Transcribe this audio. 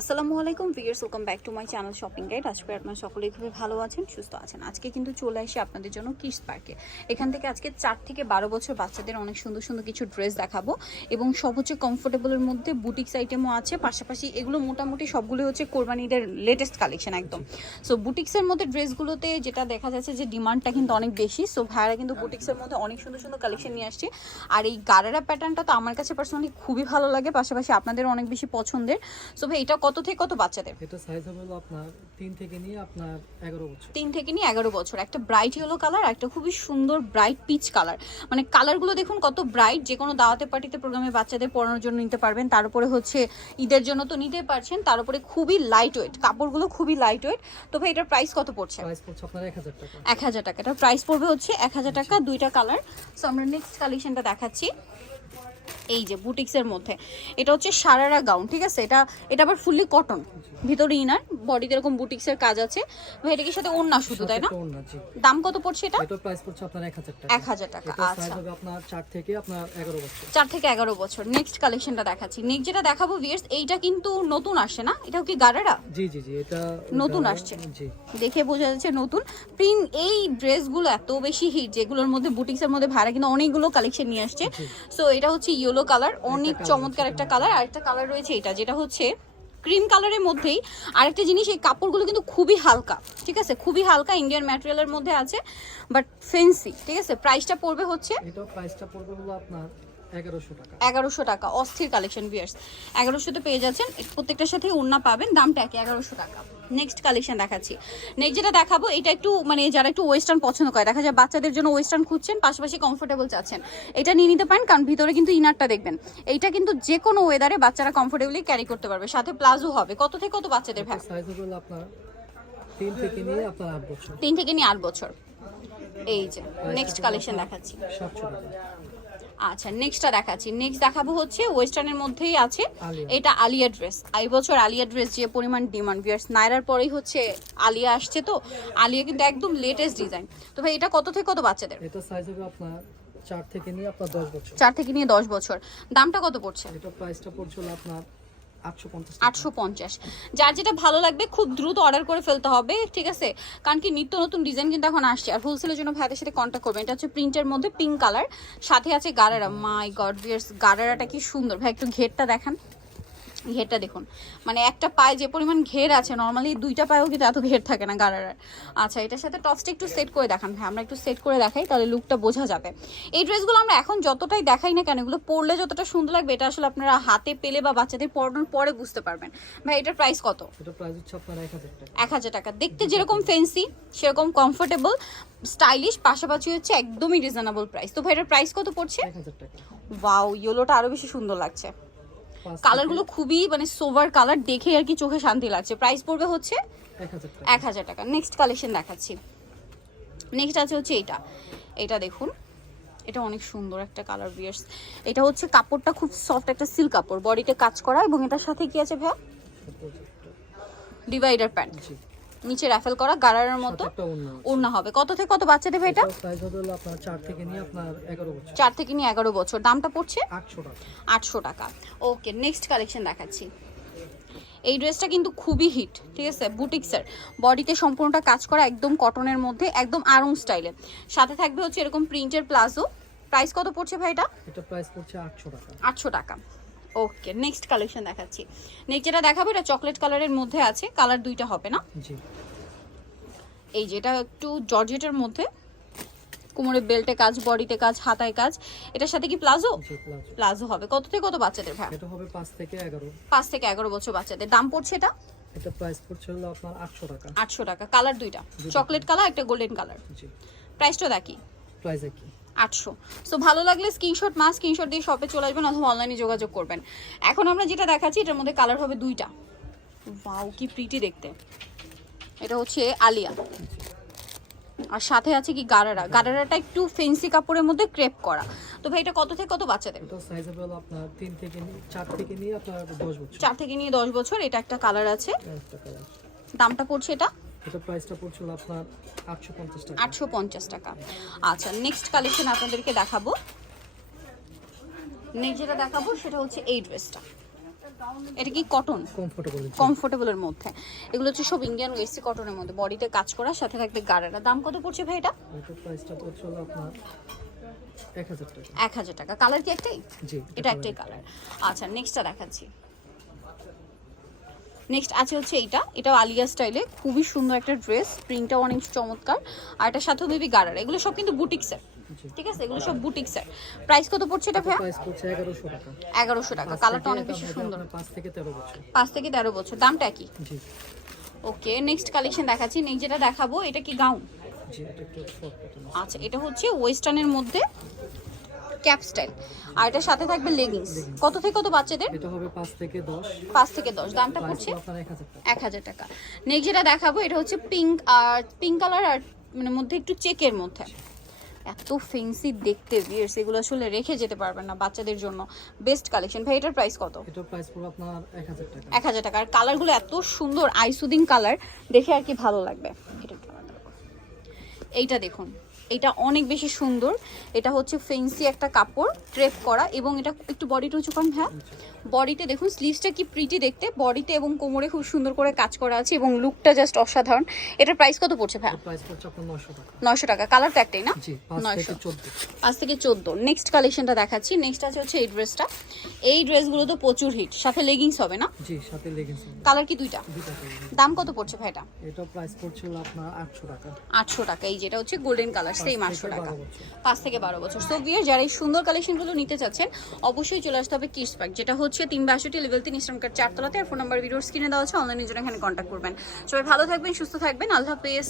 আসসালামু আলাইকুম viewers welcome back to my channel shopping guide আজকে আপনারা সকলেই খুবই ভালো আছেন, সুস্থ আছেন। আজকে কিন্তু চলে আসি আপনাদের জন্য কিস পার্কে এখান থেকে আজকে চার থেকে বারো বছর বাচ্চাদের অনেক সুন্দর সুন্দর কিছু ড্রেস দেখাবো এবং সব হচ্ছে কমফোর্টেবলের মধ্যে বুটিক্স আইটেমও আছে। পাশাপাশি এগুলো মোটামুটি সবগুলো হচ্ছে কোরবানিদের লেটেস্ট কালেকশন একদম। সো বুটিক্সের মধ্যে ড্রেসগুলোতে যেটা দেখা যাচ্ছে যে ডিমান্ডটা কিন্তু অনেক বেশি। সো ভাইয়ারা কিন্তু বুটিক্সের মধ্যে অনেক সুন্দর সুন্দর কালেকশন নিয়ে আসছে। আর এই গারারা প্যাটার্নটা তো আমার কাছে পার্সোনালি খুবই ভালো লাগে। পাশাপাশি আপনাদের অনেক বেশি পছন্দের। সো ভাই, এটা কত থেকে কত বাচ্চাদের? এটা সাইজ হবে হলো আপনার তিন থেকে নিয়ে আপনার এগারো বছর। তিন থেকে নিয়ে এগারো বছর। একটা ব্রাইট ইয়েলো কালার একটা খুবই সুন্দর ব্রাইট পিচ কালার মানে কালারগুলো দেখুন কত ব্রাইট যে কোনো দাওয়াতে পার্টিতে প্রোগ্রামে বাচ্চাদের পড়ানোর জন্য নিতে পারবেন। তার উপরে হচ্ছে ঈদের জন্য তো নিতে পারছেন তার উপরে খুবই লাইট ওয়েট কাপড়গুলো খুবই লাইট ওয়েট তো ভাই এটার প্রাইস কত পড়ছে? প্রাইস পড়ছে আপনার এক হাজার টাকা। এক হাজার টাকা। এটার প্রাইস পড়বে হচ্ছে এক হাজার টাকা দুইটা কালার সো আমরা নেক্সট কালেকশনটা দেখাচ্ছি। এই যে বুটিক্সের মধ্যে। এটা হচ্ছে সারারা গাউন, ঠিক আছে? এটা এটা আবার ফুললি কটন ভিতরে ইনার বডিতে এরকম বুটিক্সের কাজ আছে। এটা কি সাথে ওড়না শুধু তাই না। দাম কত পড়ছে এটা? এটার প্রাইস পড়ছে আপনার এক হাজার টাকা। এক হাজার টাকা এটা সাইজ আচ্ছা। হবে আপনার চার থেকে আপনার এগারো বছর। চার থেকে এগারো বছর। নেক্সট কালেকশনটা দেখাচ্ছি। নেক্সট যেটা দেখাবো ভিয়ার্স এইটা কিন্তু নতুন আসে না? এটাও কি গাড়ারা জি জি জি এটা নতুন আসছে। জি। দেখে বোঝা যাচ্ছে নতুন। প্রিন্ট এই ড্রেসগুলো এত বেশি হিট যেগুলোর মধ্যে বুটিক্সের মধ্যে ভাড়া কিন্তু অনেকগুলো কালেকশন নিয়ে আসছে। সো এটা হচ্ছে ইয়েলো কালার অনেক চমৎকার একটা কালার আর একটা কালার রয়েছে এটা যেটা হচ্ছে ক্রিম কালারের মধ্যেই আরেকটা জিনিস, এই কাপড়গুলো কিন্তু খুবই হালকা, ঠিক আছে? খুবই হালকা ইন্ডিয়ান ম্যাটেরিয়ালের মধ্যে আছে বাট ফেন্সি ঠিক আছে? প্রাইসটা পড়বে হচ্ছে এটা প্রাইসটা পড়বে হলো আপনার এগারোশো টাকা। অস্থির কালেকশন বিয়ার্স এগারোশোতে পেয়ে যাচ্ছেন প্রত্যেকটার সাথে ওড়না পাবেন দামটা কি এগারোশো টাকা। নেক্সট কালেকশন দেখাচ্ছি। নেক্সট যেটা দেখাবো এটা একটু মানে যারা একটু ওয়েস্টার্ন পছন্দ করে দেখা যায় বাচ্চাদের জন্য ওয়েস্টার্ন খুঁজছেন পাশাপাশি কমফোর্টেবল চাচ্ছেন। এটা নিয়ে নিতে পারেন কারণ ভিতরে কিন্তু ইনারটা দেখবেন। এইটা কিন্তু যে কোনো ওয়েদারে বাচ্চারা কমফোর্টেবলি ক্যারি করতে পারবে। সাথে প্লাজো হবে। কত থেকে কত বাচ্চাদের আপনার তিন থেকে নিয়ে আপনার আট বছর। তিন থেকে নিয়ে আট বছর। এই যে নেক্সট কালেকশন দেখাচ্ছি। আচ্ছা নেক্সটটা দেখাচ্ছি। নেক্সট দেখাবো হচ্ছে ওয়েস্টার্নের মধ্যেই আছে এটা আলিয়া ড্রেস এই বছর আলিয়া ড্রেস যে পরিমাণ ডিমান্ড ভিয়ার্স নাইরার পরেই হচ্ছে আলিয়া আসছে তো। আলিয়া কিন্তু একদম লেটেস্ট ডিজাইন তো ভাই এটা কত থেকে কত বাচ্চাদের? এটা সাইজ হবে আপনার চার থেকে নিয়ে আপনার দশ বছর। চার থেকে নিয়ে দশ বছর। দামটা কত পড়ছে? এটা প্রাইসটা পড়ছে আপনার আটশো পঞ্চাশ যার যেটা ভালো লাগবে, খুব দ্রুত অর্ডার করে ফেলতে হবে, ঠিক আছে? কারণ কি নিত্য নতুন ডিজাইন কিন্তু এখন আসছে। আর হোলসেলের জন্য ভাইদের সাথে কন্ট্যাক্ট করবেন। এটা হচ্ছে প্রিন্টের মধ্যে পিঙ্ক কালার সাথে আছে গারারা। মাই গড বিয়ার্স গারারাটা কি সুন্দর। ভাই, একটু ঘেরটা দেখান। ঘেরটা দেখুন। মানে একটা পায়ে যে পরিমাণ ঘের আছে নর্মালি দুইটা পায়েও কিন্তু এত ঘের থাকে না গারারার আচ্ছা এটার সাথে টপসটা একটু সেট করে দেখান ভাই আমরা একটু সেট করে দেখাই তাহলে লুকটা বোঝা যাবে। এই ড্রেসগুলো আমরা এখন যতটাই দেখাই না কেন এগুলো পরলে যতটা সুন্দর লাগবে এটা আসলে আপনারা হাতে পেলে বা বাচ্চাদের পড়ানোর পরে বুঝতে পারবেন। ভাই এটার প্রাইস কত? এক হাজার টাকা। দেখতে যেরকম ফেন্সি সেরকম কমফোর্টেবল স্টাইলিশ পাশাপাশি হচ্ছে একদমই রিজনেবল প্রাইস তো ভাই এটার প্রাইস কত পড়ছে? ওয়াও ইয়েলোটা আরও বেশি সুন্দর লাগছে। কালারগুলো খুবই মানে সোভার কালার দেখে আর কি চোখে শান্তি লাগছে। প্রাইস পড়বে হচ্ছে এক হাজার টাকা। নেক্সট কালেকশন দেখাচ্ছি। নেক্সট আছে হচ্ছে এটা। এটা দেখুন। এটা অনেক সুন্দর একটা কালার বিয়ার্স এটা হচ্ছে কাপড়টা খুব সফট একটা সিল্ক কাপড়। বডিতে কাজ করা এবং এটার সাথে কি আছে ভ্যা ডিভাইডার প্যান্ট নিচে র্যাফেল করা গারারের মতো ওড়না হবে। কত থেকে কত বাচ্চা দেবে এটা? চার থেকে নিয়ে এগারো বছর। দামটা পড়ছে? আটশো টাকা। ওকে নেক্সট কালেকশন দেখাচ্ছি। এই ড্রেসটা কিন্তু খুবই হিট ঠিক আছে? বুটিক্সের। বডিতে সম্পূর্ণটা কাজ করা একদম কটনের মধ্যে একদম আরং স্টাইলে সাথে থাকবে হচ্ছে এরকম প্রিন্টের প্লাজো। প্রাইস কত পড়ছে ভাই এটা এটা প্রাইস পড়ছে আটশো টাকা। আটশো টাকা। ওকে নেক্সট কালেকশন দেখাচ্ছি। নেক্সট যেটা দেখাবো এটা চকলেট কালারের মধ্যে আছে কালার দুইটা হবে না? জি। এই যেটা একটু জর্জেটের মধ্যে কোমরে বেল্টে কাজ বডিতে কাজ হাতায় কাজ এটার সাথে কি প্লাজো? প্লাজো। হবে। কত থেকে কত বাচ্চাদের ভাই? এটা হবে পাঁচ থেকে এগারো। পাঁচ থেকে এগারো বছর বাচ্চাদের। দাম পড়ছে এটা? এটা প্রাইস পড়ছে হলো আপনার আটশো টাকা। আটশো টাকা। কালার দুইটা। চকলেট কালার একটা গোল্ডেন কালার জি। প্রাইসটা দেখি। প্রাইস কি আটশো। সো ভালো লাগলে স্ক্রিনশট মা স্ক্রিনশট দিয়ে শপে চলে আসবেন অথবা অনলাইনে যোগাযোগ করবেন। এখন আমরা যেটা দেখাচ্ছি এটার মধ্যে কালার হবে দুইটা। বাউ কি প্রিটি দেখতে। এটা হচ্ছে আলিয়া। আর সাথে আছে কি গারারা। গারারাটা একটু ফেন্সি কাপড়ের মধ্যে ক্রেপ করা। তো ভাই এটা কত থেকে কত বাচ্চাদের? সাইজ হবে আপনার তিন থেকে নিয়ে চার থেকে নিয়ে আপনার দশ বছর। চার থেকে নিয়ে দশ বছর এটা একটা কালার আছে। দামটা পড়ছে এটা? এটা প্রাইসটা পড়ছে আপনার আটশো পঞ্চাশ টাকা। আটশো পঞ্চাশ টাকা। আচ্ছা নেক্সট কালেকশন আপনাদেরকে দেখাবো। নেক্সট যেটা দেখাবো সেটা হচ্ছে এই ড্রেসটা এটা কি কটন কমফোর্টেবল কমফোর্টেবলের মধ্যে। এগুলো হচ্ছে সব ইন্ডিয়ান ওয়েস্টি কটনের মধ্যে। বডিতে কাজ করা সাথে থাকবে গাড়ারা দাম কত পড়ছে ভাই এটা? এটার প্রাইসটা পড়ছে আপনার এক হাজার টাকা। কালার কি একটাই? জি এটা একটাই কালার আচ্ছা নেক্সটটা দেখাচ্ছি। নেক্সট আছে হচ্ছে এইটা। এটা আলিয়া স্টাইলে খুবই সুন্দর একটা ড্রেস প্রিন্টটাও অনেক চমৎকার। আর এটার সাথেও বেবি গারার। এগুলো সব কিন্তু বুটিক্সের ঠিক আছে? এগুলো সব বুটিক্সের প্রাইস কত পড়ছে এটা ভাইয়া? প্রাইস পড়ছে এগারোশো টাকা। এগারোশো টাকা। কালারটা অনেক বেশি সুন্দর। আপনার পাঁচ থেকে তেরো বছর। পাঁচ থেকে তেরো বছর। দামটা কি জি। ওকে নেক্সট কালেকশন দেখাচ্ছি। নেক্সট যেটা দেখাবো এটা কি গাউন জি এটা একটু শর্ট কটন আচ্ছা এটা হচ্ছে ওয়েস্টার্নের মধ্যে ক্যাপ স্টাইল। আর এটার সাথে থাকবে লেগিংস কত থেকে কত বাচ্চাদের? এটা হবে পাঁচ থেকে দশ। পাঁচ থেকে দশ। দামটা প্রাইস পড়ছে আপনার এক হাজার টাকা। নেক্সট যেটা দেখাবো এটা হচ্ছে পিঙ্ক আর পিঙ্ক কালার আর মানে মধ্যে একটু চেকের মধ্যে। এত ফেন্সি দেখতে বিয়ার্স এগুলো আসলে রেখে যেতে পারবেন না বাচ্চাদের জন্য। বেস্ট কালেকশন ভাই এটার প্রাইস কত? এটার প্রাইস পড়বে আপনার এক হাজার টাকা। এক হাজার টাকা। আর কালারগুলো এত সুন্দর আইসুদিং কালার দেখে আর কি ভালো লাগবে। এটা এইটা দেখুন। এটা অনেক বেশি সুন্দর। এটা হচ্ছে ফেন্সি একটা কাপড় ট্রেপ করা এবং এটা একটু বডিটা উঁচু করেন হ্যাঁ? বডিতে দেখুন স্লিভসটা কি প্রিটি দেখতে? বডিতে এবং কোমরে খুব সুন্দর করে কাজ করা আছে এবং লুকটা জাস্ট অসাধারণ। এটার প্রাইস কত পড়ছে ভাই নয়শো টাকা। কালার তো একটাই না? নয়শো থেকে চোদ্দ। পাঁচ থেকে চোদ্দ। নেক্সট কালেকশনটা দেখাচ্ছি। নেক্সট আছে হচ্ছে এই ড্রেসটা এই ড্রেসগুলো তো প্রচুর হিট সাথে লেগিংস হবে না? কালার কি দুইটা? দাম কত পড়ছে ভাইটা এটার প্রাইস পড়ছিল আপনার আটশো টাকা। আটশো টাকা। এই যেটা হচ্ছে গোল্ডেন কালার সেম পাঁচ টাকা। পাঁচ থেকে বারো বছর। সো বিয়ার যারা এই সুন্দর কালেকশনগুলো নিতে চাচ্ছেন অবশ্যই চলে আসতে হবে কিডস পার্ক যেটা হচ্ছে তিন বাষট্টি লেভেল তিন ইসলাম কার্ড চারতলাতে। আর ফোন নাম্বার ভিডিওর স্ক্রিনে দেওয়া আছে অনলাইনের জন্য এখানে কন্ট্যাক্ট করবেন। সবাই ভালো থাকবেন সুস্থ থাকবেন। আল্লাহ হাফেজ।